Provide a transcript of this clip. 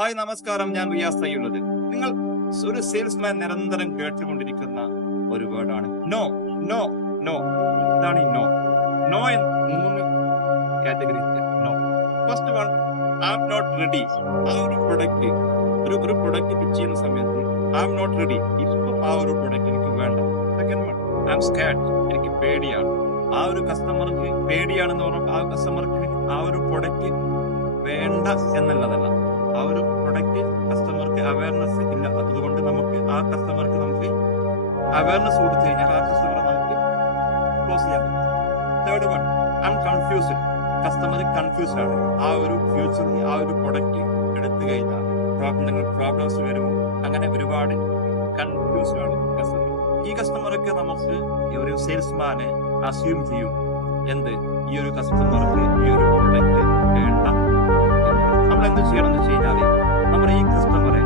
Hi നമസ്കാരം. ഞാൻ റിയാസ് തയ്യുള്ളത് നിങ്ങൾ ഒരു സെയിൽസ്മാൻ നിരന്തരം കേട്ടുകൊണ്ടിരിക്കുന്ന ഒരു വേർഡാണ് നോ നോ നോ എന്താണ് ഈ നോ നോ എന്ന് മൂന്ന് category no first one I am not ready ആ ഒരു പ്രൊഡക്റ്റ് ഒരു ഒരു പ്രൊഡക്റ്റ് പിച്ച് ചെയ്യുന്ന സമയത്ത് ഐ ആം നോട്ട് റെഡി ഇപ്പം ആ ഒരു പ്രൊഡക്റ്റ് എനിക്ക് വേണ്ട. Second one I am scared എനിക്ക് പേടിയാണ്. ആ ഒരു കസ്റ്റമർക്ക് പേടിയാണെന്ന് പറഞ്ഞപ്പോൾ ആ കസ്റ്റമർക്ക് ആ ഒരു പ്രൊഡക്റ്റ് വേണ്ട എന്നുള്ളതല്ല ആ ഒരു പ്രൊഡക്റ്റ് കസ്റ്റമർക്ക് അവയർനെസ് ഇല്ല. അതുകൊണ്ട് നമുക്ക് ആ കസ്റ്റമർക്ക് നമുക്ക് അവയർനെസ് കൊടുത്തു കഴിഞ്ഞാൽ ആ കസ്റ്റമറെ നമുക്ക് ക്ലോസ് ചെയ്യാൻ third one unconfused confused customer confused ആണ്. ആ ഒരു ഫ്യൂച്ചറിൽ ആ ഒരു പ്രൊഡക്റ്റ് എടുത്തു കഴിഞ്ഞാൽ പ്രോബ്ലങ്ങൾ പ്രോബ്ലംസ് വരും. അങ്ങനെ ഒരുപാട് കൺഫ്യൂസ്ഡ് ആണ് കസ്റ്റമർ ഈ കസ്റ്റമർക്ക് നമുക്ക് ഒരു സെയിൽസ്മാനെ അസ്യൂം ചെയ്യും. എന്ത്? ഈ ഒരു കസ്റ്റമർക്ക് ഈ ഒരു പ്രൊഡക്റ്റ് ചെയ്യണമെന്ന് ചെയ്താലേ നമ്മുടെ ഈ കസ്റ്റമറെ